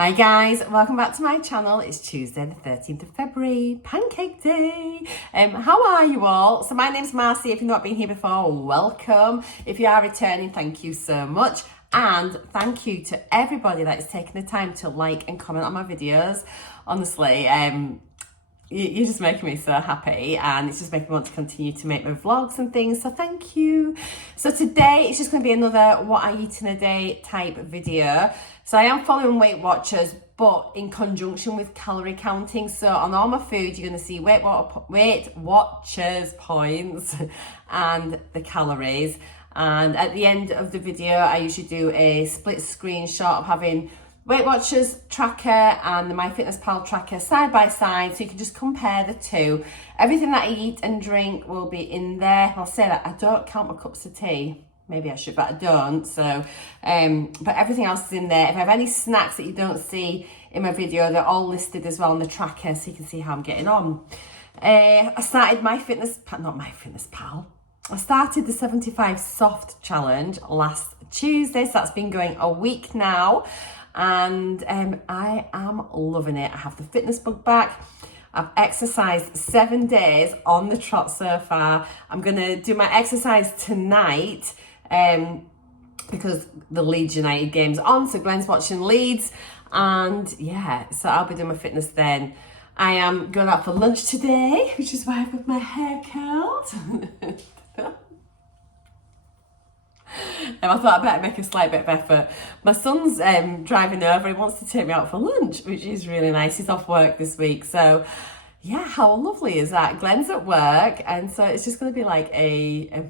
Hi guys, welcome back to my channel. It's Tuesday the 13th of February, Pancake Day. How are you all? So my name's Marcy. If you've not been here before, welcome. If you are returning, thank you so much. And thank you to everybody that is taking the time to like and comment on my videos. Honestly, you're just making me so happy, and it's just making me want to continue to make my vlogs and things, so thank you. So today it's just going to be another what I eat in a day type video. So I am following Weight Watchers, but in conjunction with calorie counting. So on all my food you're going to see Weight Watchers points and the calories. And at the end of the video I usually do a split screenshot of having Weight Watchers tracker and the MyFitnessPal tracker side by side, so you can just compare the two. Everything that I eat and drink will be in there. I'll say that I don't count my cups of tea. Maybe I should, but I don't. So, but everything else is in there. If I have any snacks that you don't see in my video, they're all listed as well on the tracker, so you can see how I'm getting on. I started MyFitnessPal. I started the 75 soft challenge last Tuesday, so that's been going a week now. And I am loving it. I have the fitness bug back. I've exercised 7 days on the trot so far. I'm going to do my exercise tonight because the Leeds United game's on, so Glenn's watching Leeds, and yeah, so I'll be doing my fitness then. I am going out for lunch today, which is why I've got my hair curled. I thought I'd better make a slight bit of effort. My son's driving over. He wants to take me out for lunch, which is really nice. He's off work this week. So yeah, how lovely is that? Glenn's at work, and so it's just going to be like a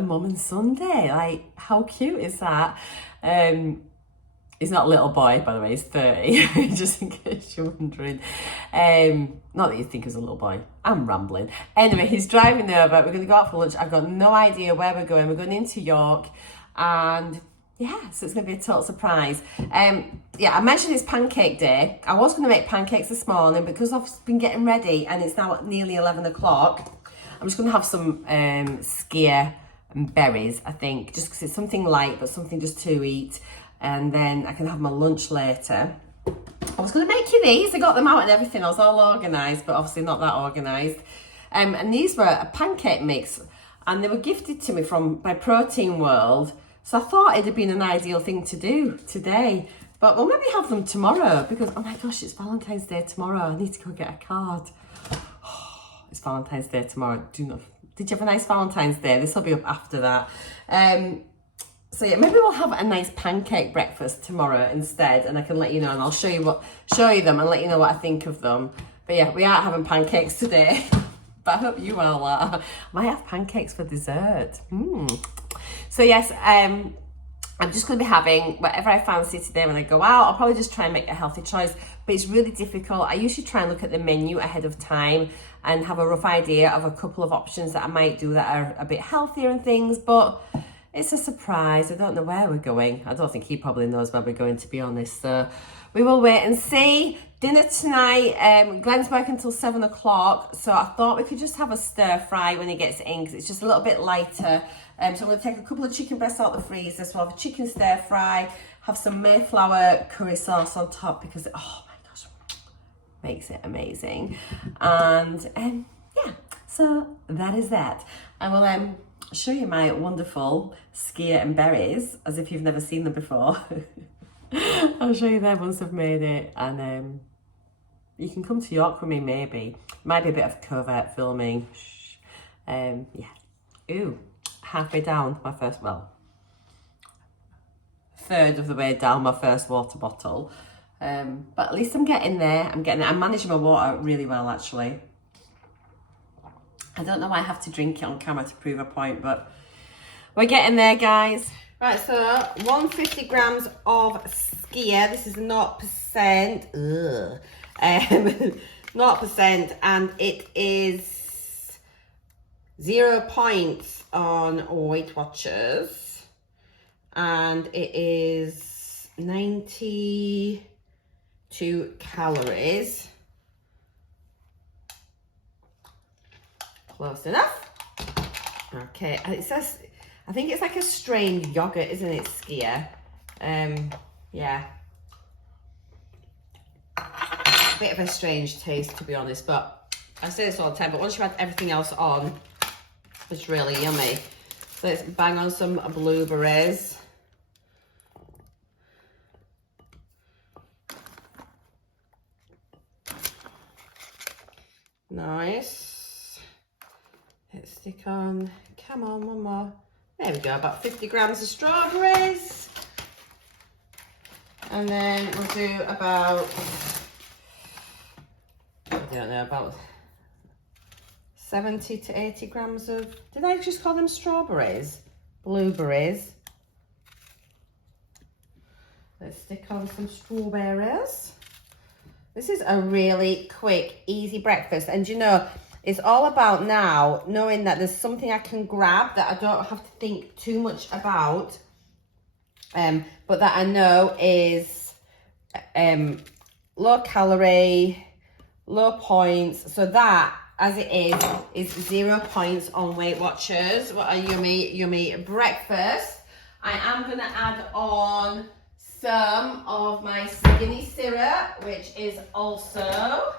mum and son day. Like, how cute is that? He's not a little boy, by the way, he's 30, just in case you're wondering. Not that you think he's a little boy. I'm rambling. Anyway, he's driving over. We're going to go out for lunch. I've got no idea where we're going. We're going into York. And yeah, so it's going to be a total surprise. Yeah, I mentioned it's Pancake Day. I was going to make pancakes this morning, because I've been getting ready and it's now nearly 11 o'clock. I'm just going to have some skyr and berries, I think, just because it's something light, but something just to eat. And then I can have my lunch later. I was going to make you these. I got them out and everything. I was all organised, but obviously not that organised. And these were a pancake mix, and they were gifted to me by Protein World. So I thought it'd have been an ideal thing to do today. But we'll maybe have them tomorrow, because, oh my gosh, it's Valentine's Day tomorrow. I need to go get a card. It's Valentine's Day tomorrow. Did you have a nice Valentine's Day? This will be up after that. So yeah, maybe we'll have a nice pancake breakfast tomorrow instead, and I can let you know, and I'll show you them and let you know what I think of them. But yeah, we aren't having pancakes today, but I hope you all are. I might have pancakes for dessert. So yes, I'm just going to be having whatever I fancy today when I go out. I'll probably just try and make a healthy choice, but it's really difficult. I usually try and look at the menu ahead of time and have a rough idea of a couple of options that I might do that are a bit healthier and things, but it's a surprise. I don't know where we're going. I don't think he probably knows where we're going, to be honest. So we will wait and see. Dinner tonight, Glenn's working until 7 o'clock. So I thought we could just have a stir fry when he gets in, because it's just a little bit lighter. So I'm going to take a couple of chicken breasts out of the freezer. So I'll have a chicken stir fry, have some Mayflower curry sauce on top, because, oh my gosh, makes it amazing. And yeah, so that is that. I will show you my wonderful skyr and berries as if you've never seen them before. I'll show you them once I've made it, and you can come to York with me maybe. Might be a bit of covert filming. Yeah. Ooh, halfway down my first, well, third of the way down my first water bottle. But at least I'm getting there. I'm managing my water really well, actually. I don't know why I have to drink it on camera to prove a point, but we're getting there, guys. Right, so 150 grams of skyr. This is 0%. 0%, and it is 0 points on Weight Watchers, and it is 92 calories. Close enough. Okay, and it says, I think it's like a strained yogurt, isn't it, skyr? Yeah. bit of a strange taste, to be honest, but I say this all the time, but once you add everything else on, it's really yummy. So let's bang on some blueberries. Nice. Let's stick on, come on, one more. There we go, about 50 grams of strawberries. And then we'll do about, I don't know, about 70 to 80 grams of, did I just call them strawberries? Blueberries. Let's stick on some strawberries. This is a really quick, easy breakfast. And you know, it's all about now knowing that there's something I can grab that I don't have to think too much about. But that I know is low calorie, low points. So that, as it is 0 points on Weight Watchers. What a yummy, yummy breakfast. I am going to add on some of my skinny syrup, which is also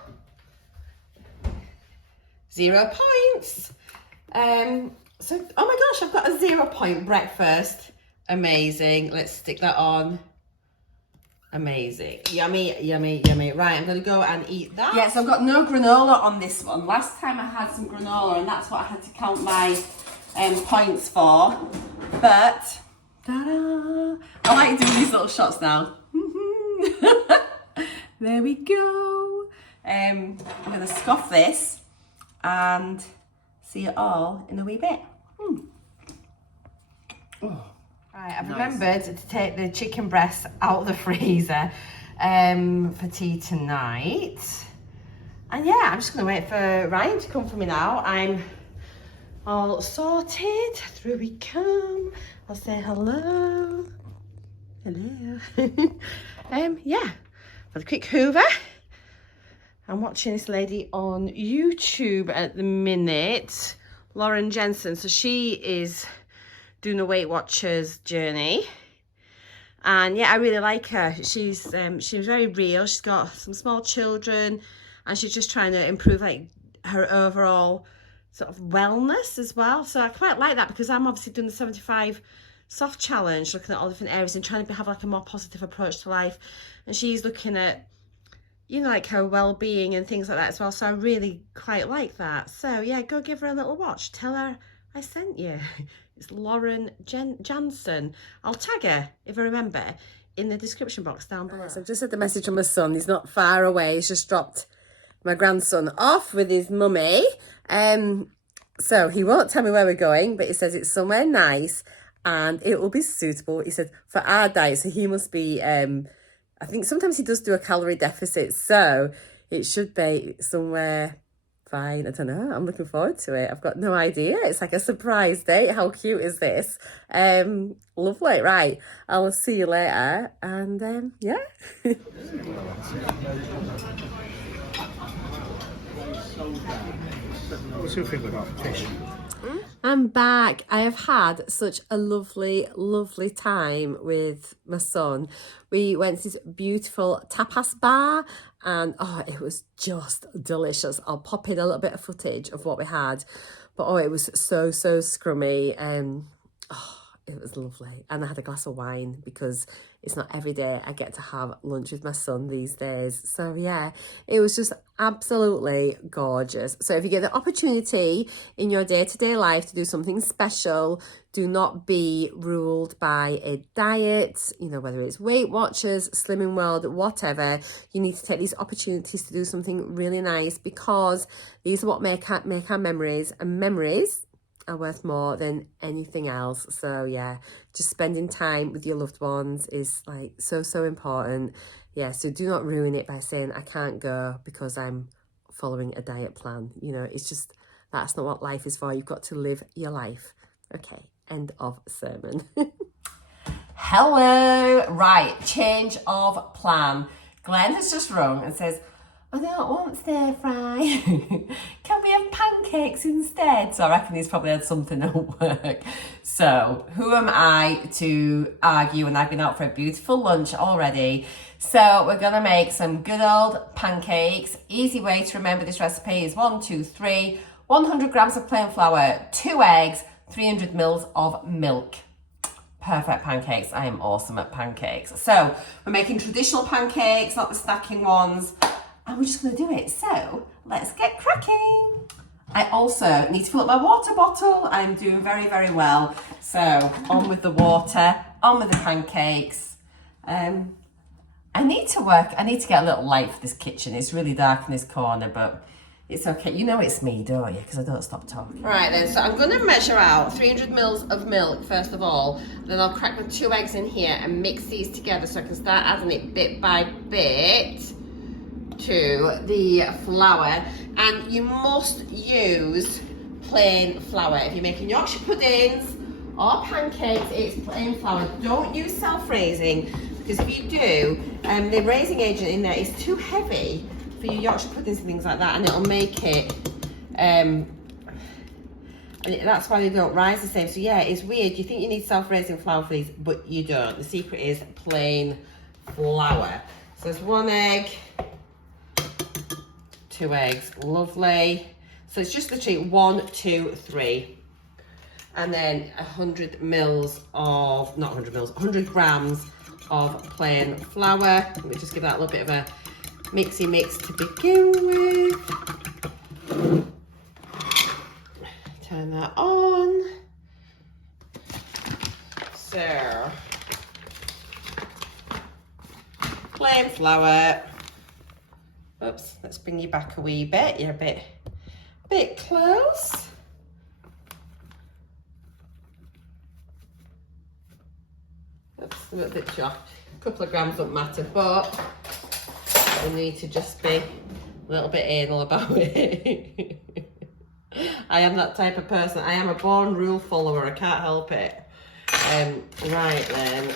0 points. So, oh my gosh, I've got a 0 point breakfast. Amazing. Let's stick that on. Amazing. Yummy, yummy, yummy. Right, I'm going to go and eat that. Yeah, so I've got no granola on this one. Last time I had some granola and that's what I had to count my points for. But, ta-da! I like doing these little shots now. There we go. I'm going to scoff this and see you all in a wee bit. Oh. Right, I've remembered to take the chicken breasts out of the freezer for tea tonight. And yeah, I'm just going to wait for Ryan to come for me now. I'm all sorted. Through we come. I'll say hello. Hello. Yeah, for the quick hoover. I'm watching this lady on YouTube at the minute, Lauren Jensen. So she is doing a Weight Watchers journey, and yeah, I really like her. She's very real. She's got some small children, and she's just trying to improve like her overall sort of wellness as well. So I quite like that, because I'm obviously doing the 75 soft challenge, looking at all different areas and trying to have like a more positive approach to life, and she's looking at, you know, like her well-being and things like that as well. So I really quite like that. So yeah, go give her a little watch. Tell her I sent you. It's Lauren Jansen. I'll tag her, if I remember, in the description box down below. So I've just had the message from my son. He's not far away. He's just dropped my grandson off with his mummy. So he won't tell me where we're going, but he says it's somewhere nice and it will be suitable, he said, for our diet. So he must be, I think sometimes he does do a calorie deficit, so it should be somewhere fine. I don't know. I'm looking forward to it. I've got no idea. It's like a surprise date. How cute is this? Lovely. Right. I'll see you later. And yeah. What's your favourite about fish? I'm back. I have had such a lovely, lovely time with my son. We went to this beautiful tapas bar and oh, it was just delicious. I'll pop in a little bit of footage of what we had, but oh, it was so scrummy. Oh, it was lovely. And I had a glass of wine because it's not every day I get to have lunch with my son these days. So yeah, it was just absolutely gorgeous. So if you get the opportunity in your day-to-day life to do something special, do not be ruled by a diet, you know, whether it's Weight Watchers, Slimming World, whatever. You need to take these opportunities to do something really nice, because these are what make our memories, and memories are worth more than anything else. So yeah, just spending time with your loved ones is like so important. Yeah, so do not ruin it by saying I can't go because I'm following a diet plan. You know, it's just, that's not what life is for. You've got to live your life. Okay, end of sermon. Hello. Right, change of plan. Glenn has just rung and says, I don't want stir fry. Can we have pancakes? pancakes instead. So I reckon he's probably had something at work. So who am I to argue when I've been out for a beautiful lunch already? So we're gonna make some good old pancakes. Easy way to remember this recipe is 1, 2, 3, 100 grams of plain flour, 2 eggs, 300 mils of milk. Perfect pancakes. I am awesome at pancakes. So we're making traditional pancakes, not the stacking ones, and we're just gonna do it. So let's get cracking. I also need to fill up my water bottle. I'm doing very, very well. So on with the water, on with the pancakes. I need to get a little light for this kitchen. It's really dark in this corner, but it's okay. You know it's me, don't you? Because I don't stop talking. Right then, so I'm going to measure out 300 mils of milk first of all. Then I'll crack the 2 eggs in here and mix these together so I can start adding it bit by bit to the flour. And you must use plain flour. If you're making Yorkshire puddings or pancakes, it's plain flour. Don't use self-raising, because if you do, the raising agent in there is too heavy for your Yorkshire puddings and things like that, and it'll make it, and that's why they don't rise the same. So yeah, it's weird. You think you need self-raising flour for these, but you don't. The secret is plain flour. So there's 1 egg, 2 eggs, lovely. So it's just literally 1, 2, 3. And then 100 grams of plain flour. Let me just give that a little bit of a mixy mix to begin with. Turn that on. So, plain flour. Oops, let's bring you back a wee bit. You're a bit close. Oops, a little bit chopped. A couple of grams don't matter, but we need to just be a little bit anal about it. I am that type of person. I am a born rule follower. I can't help it. Right then,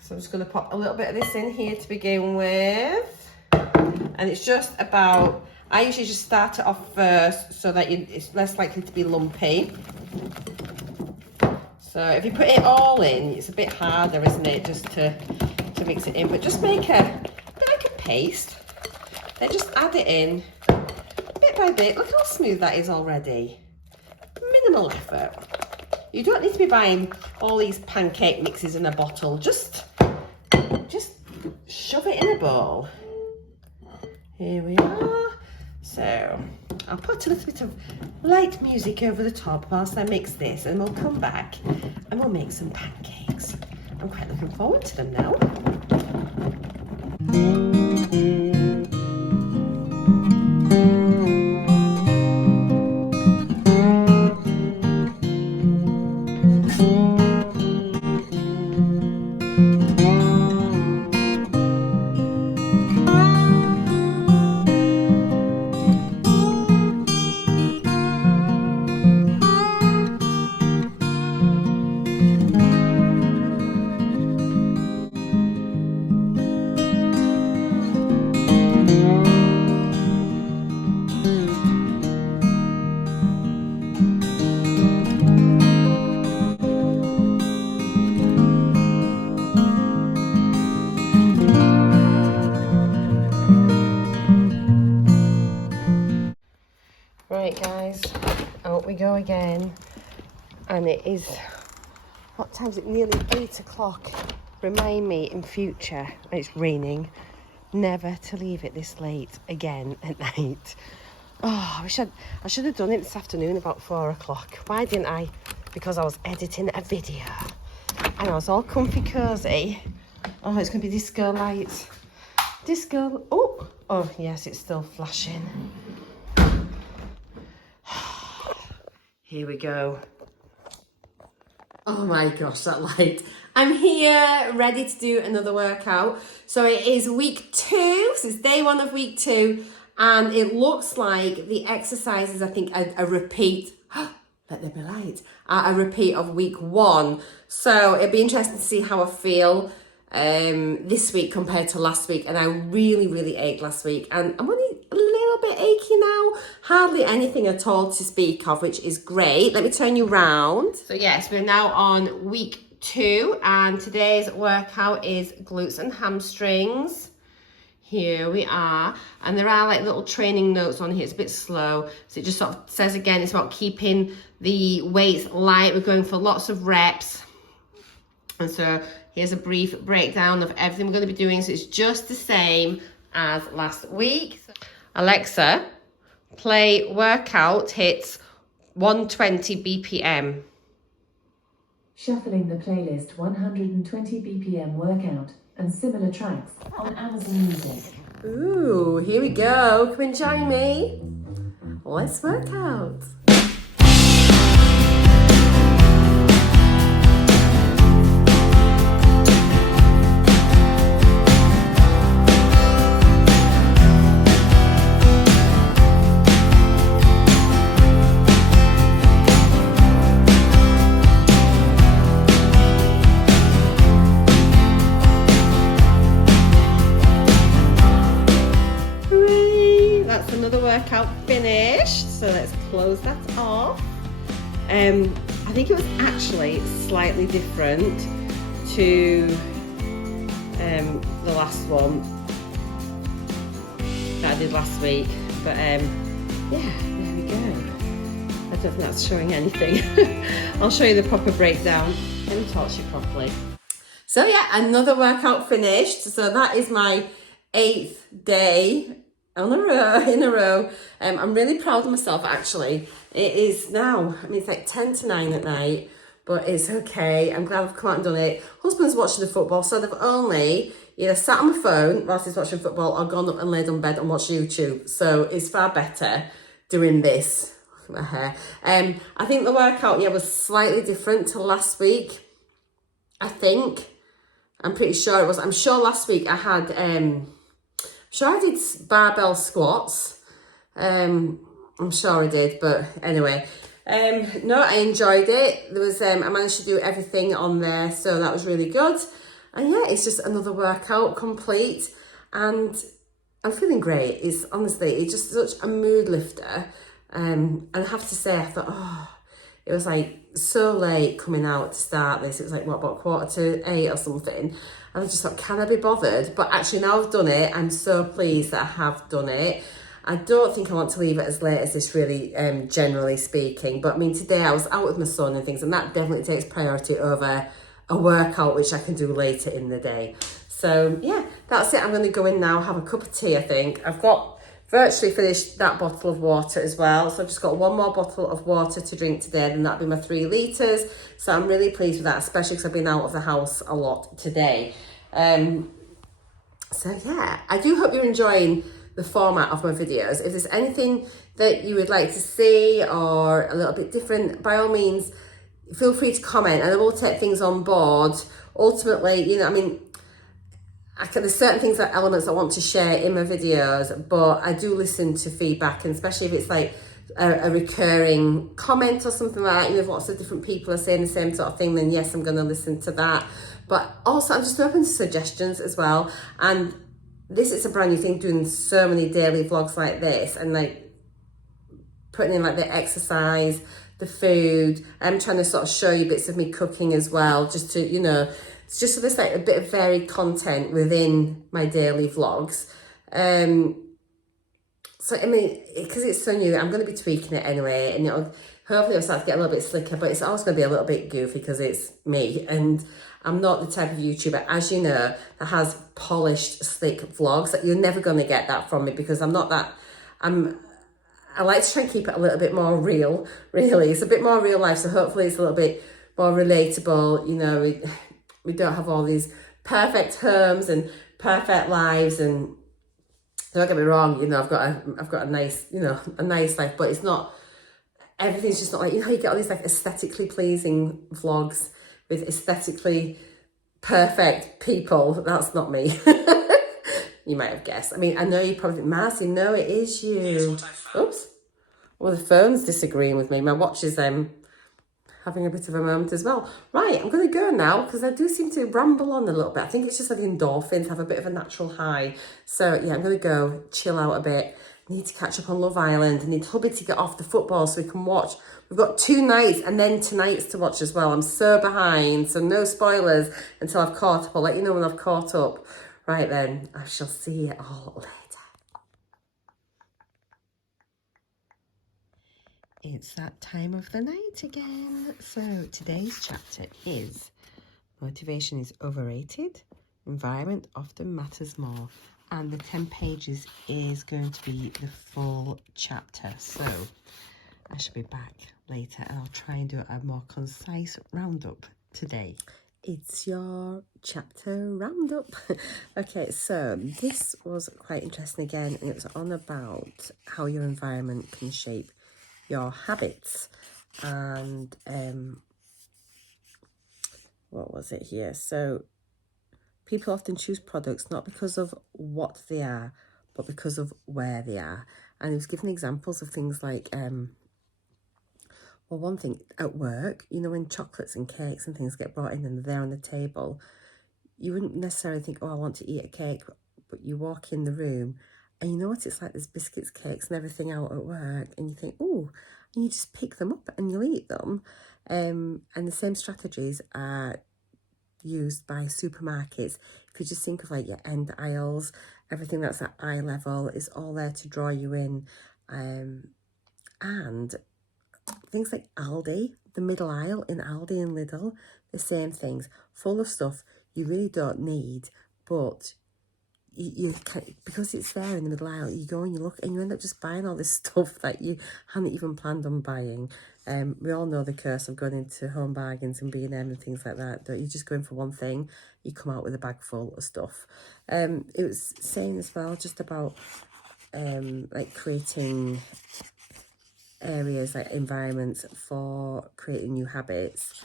so I'm just going to pop a little bit of this in here to begin with. And it's just about, I usually just start it off first so that it's less likely to be lumpy. So if you put it all in, it's a bit harder, isn't it, just to mix it in. But just make a bit like a paste. Then just add it in bit by bit. Look how smooth that is already. Minimal effort. You don't need to be buying all these pancake mixes in a bottle. Just shove it in a bowl. Here we are. So I'll put a little bit of light music over the top whilst I mix this, and we'll come back and we'll make some pancakes. I'm quite looking forward to them now. Right guys, out we go again, and it is, what time is it? Nearly 8 o'clock. Remind me in future, it's raining, never to leave it this late again at night. Oh, I should have done it this afternoon about 4 o'clock. Why didn't I? Because I was editing a video and I was all comfy cozy. Oh, it's gonna be disco lights. Disco, oh yes, it's still flashing. Here we go. Oh my gosh, that light. I'm here, ready to do another workout. So it is week 2, so it's day 1 of week 2, and it looks like the exercises, I think, a repeat. Let there be light. A repeat of week 1. So it'd be interesting to see how I feel. this week compared to last week, and I really ached last week, and I'm only a little bit achy now, hardly anything at all to speak of, which is great. Let me turn you round. So yes, we're now on week 2, and today's workout is glutes and hamstrings. Here we are, and there are like little training notes on here. It's a bit slow, so it just sort of says again it's about keeping the weights light. We're going for lots of reps, and so here's a brief breakdown of everything we're going to be doing. So it's just the same as last week. Alexa, play workout hits 120 BPM. Shuffling the playlist 120 BPM workout and similar tracks on Amazon Music. Ooh, here we go. Come and join me. Let's work out. Workout finished, so let's close that off. I think it was actually slightly different to the last one that I did last week, but yeah, there we go. I don't think that's showing anything. I'll show you the proper breakdown. Let me torch you properly. So yeah, another workout finished. So that is my 8th day in a row. I'm really proud of myself, actually. It is now, I mean, it's like 10 to 9 at night, but it's okay. I'm glad I've come out and done it. Husband's watching the football, so they've only either sat on my phone whilst he's watching football or gone up and laid on bed and watched YouTube. So it's far better doing this. Look at my hair. I think the workout, was slightly different to last week. I think. I'm pretty sure it was. I'm sure last week I had... I did barbell squats. I'm sure I did, but anyway. No, I enjoyed it. There was I managed to do everything on there, so that was really good. And yeah, it's just another workout complete, and I'm feeling great. It's just such a mood lifter. And I have to say, I thought, it was like so late coming out to start this. It was like, about 7:45 or something. And I just thought, can I be bothered? But actually now I've done it, I'm so pleased that I have done it. I don't think I want to leave it as late as this, really, generally speaking. But I mean, today I was out with my son and things, and that definitely takes priority over a workout, which I can do later in the day. So yeah, that's it. I'm going to go in now, have a cup of tea, I think. I've got virtually finished that bottle of water as well. So I've just got one more bottle of water to drink today, then that'll be my 3 litres. So I'm really pleased with that, especially because I've been out of the house a lot today. So yeah, I do hope you're enjoying the format of my videos. If there's anything that you would like to see or a little bit different, by all means, feel free to comment, and I will take things on board. Ultimately, there's certain things, like elements I want to share in my videos, but I do listen to feedback, and especially if it's like a recurring comment or something like that, if lots of different people are saying the same sort of thing, then yes, I'm going to listen to that. But also, I'm just open to suggestions as well. And this is a brand new thing, doing so many daily vlogs like this, and like putting in like the exercise, the food. I'm trying to sort of show you bits of me cooking as well, just to, it's just so there's like a bit of varied content within my daily vlogs. So, I mean, because it's so new, I'm going to be tweaking it anyway, and hopefully it'll start to get a little bit slicker, but it's always going to be a little bit goofy because it's me, and I'm not the type of YouTuber, as you know, that has polished, slick vlogs. That you're never going to get that from me, because I'm not that. I like to try and keep it a little bit more real, really. It's a bit more real life, so hopefully it's a little bit more relatable. We don't have all these perfect homes and perfect lives, and don't get me wrong, I've got a nice, a nice life, but it's not, everything's just not like, you get all these like aesthetically pleasing vlogs with aesthetically perfect people. That's not me. You might have guessed. I mean, I know you probably think, Marcy, no, it is you. Oops. Well, the phone's disagreeing with me. My watch is having a bit of a moment as well. Right, I'm going to go now because I do seem to ramble on a little bit. I think it's just that the endorphins have a bit of a natural high. So yeah, I'm going to go chill out a bit. I need to catch up on Love Island. I need hubby to get off the football so we can watch. We've got 2 nights and then tonight's to watch as well. I'm so behind, so no spoilers until I've caught up. I'll let you know when I've caught up. Right then, I shall see you all later. It's that time of the night again. So today's chapter is Motivation is Overrated, Environment Often Matters More. And the 10 pages is going to be the full chapter. So I shall be back later and I'll try and do a more concise roundup today. It's your chapter roundup. Okay, so this was quite interesting again, and it was on about how your environment can shape your habits. And what was it here? So people often choose products not because of what they are, but because of where they are. And he was giving examples of things like, well, one thing at work, you know, when chocolates and cakes and things get brought in and they're there on the table, you wouldn't necessarily think, oh, I want to eat a cake, but you walk in the room and you know what it's like, there's biscuits, cakes and everything out at work, and you think, oh, and you just pick them up and you'll eat them. And the same strategies are used by supermarkets. If you just think of like your end aisles, everything that's at eye level is all there to draw you in. And things like Aldi, the middle aisle in Aldi and Lidl, the same things, full of stuff you really don't need, but you can, because it's there in the middle aisle, you go and you look and you end up just buying all this stuff that you hadn't even planned on buying. We all know the curse of going into Home Bargains and B&M and things like that. Don't you just go in for one thing, you come out with a bag full of stuff. It was saying as well just about like creating areas, like environments for creating new habits,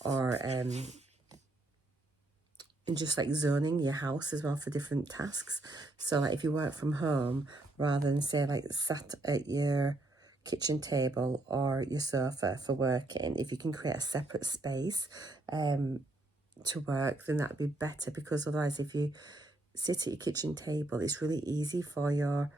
or and just like zoning your house as well for different tasks. So like if you work from home, rather than say like sat at your kitchen table or your sofa for working, if you can create a separate space to work, then that'd be better, because otherwise if you sit at your kitchen table, it's really easy for your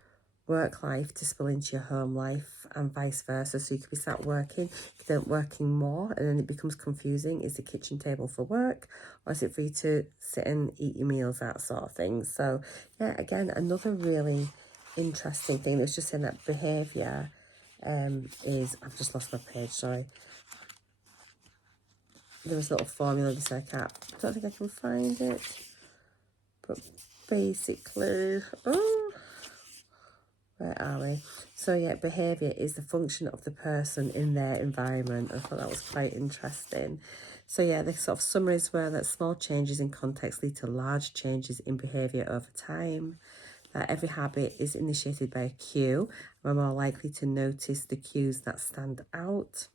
work life to spill into your home life and vice versa. So you could be sat working, then working more, and then it becomes confusing. Is the kitchen table for work, or is it for you to sit and eat your meals, that sort of thing? So yeah, again, another really interesting thing that's just saying that behaviour is, I've just lost my page, sorry. There was a little formula this, I don't think I can find it, but basically, where are we? So yeah, behaviour is the function of the person in their environment. I thought that was quite interesting. So yeah, the sort of summaries were that small changes in context lead to large changes in behaviour over time. That every habit is initiated by a cue. We're more likely to notice the cues that stand out.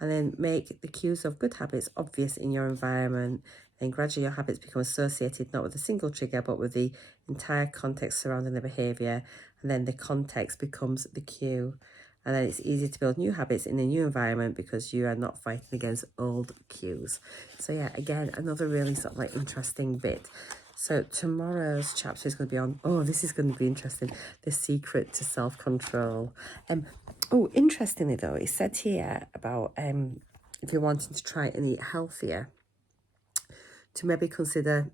And then make the cues of good habits obvious in your environment. And gradually your habits become associated not with a single trigger, but with the entire context surrounding the behaviour. And then the context becomes the cue. And then it's easy to build new habits in a new environment because you are not fighting against old cues. So yeah, again, another really sort of like interesting bit. So tomorrow's chapter is going to be on, oh, this is going to be interesting, the secret to self-control. Oh, interestingly though, it said here about if you're wanting to try and eat healthier, to maybe consider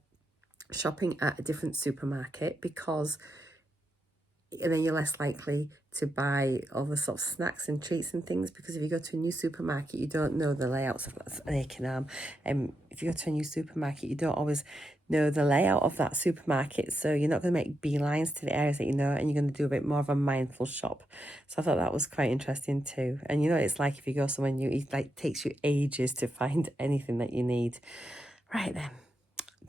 shopping at a different supermarket, because and then you're less likely to buy all the sort of snacks and treats and things, because if you go to a new supermarket, you don't know the layouts. I've got an aching arm. If you go to a new supermarket, you don't always know the layout of that supermarket, so you're not going to make beelines to the areas that you know, and you're going to do a bit more of a mindful shop. So I thought that was quite interesting too. And you know, it's like if you go somewhere new, it like takes you ages to find anything that you need. Right then,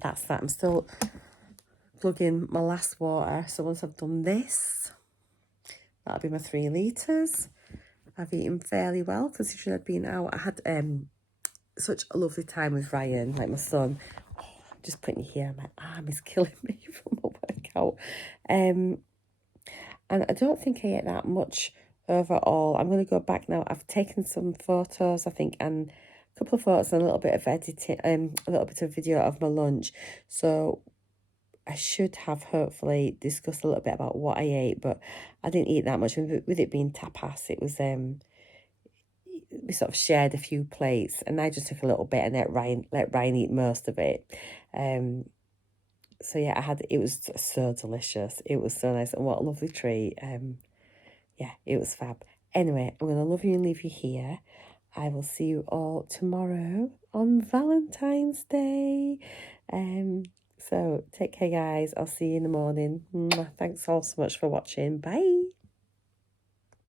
that's that. I'm still plugging my last water, so once I've done this, that'll be my 3 litres. I've eaten fairly well considering I'd been out. I had such a lovely time with Ryan, like my son. Oh, just putting you here, my arm is killing me from my workout. And I don't think I ate that much overall, I'm going to go back now. I've taken some photos, I think, and a couple of photos and a little bit of editing, a little bit of video of my lunch. So I should have hopefully discussed a little bit about what I ate, but I didn't eat that much. With it being tapas, it was we sort of shared a few plates, and I just took a little bit and let Ryan eat most of it. So yeah, it was so delicious. It was so nice, and what a lovely treat. Yeah, it was fab. Anyway, I'm gonna love you and leave you here. I will see you all tomorrow on Valentine's Day. So take care, guys. I'll see you in the morning. Thanks all so much for watching. Bye.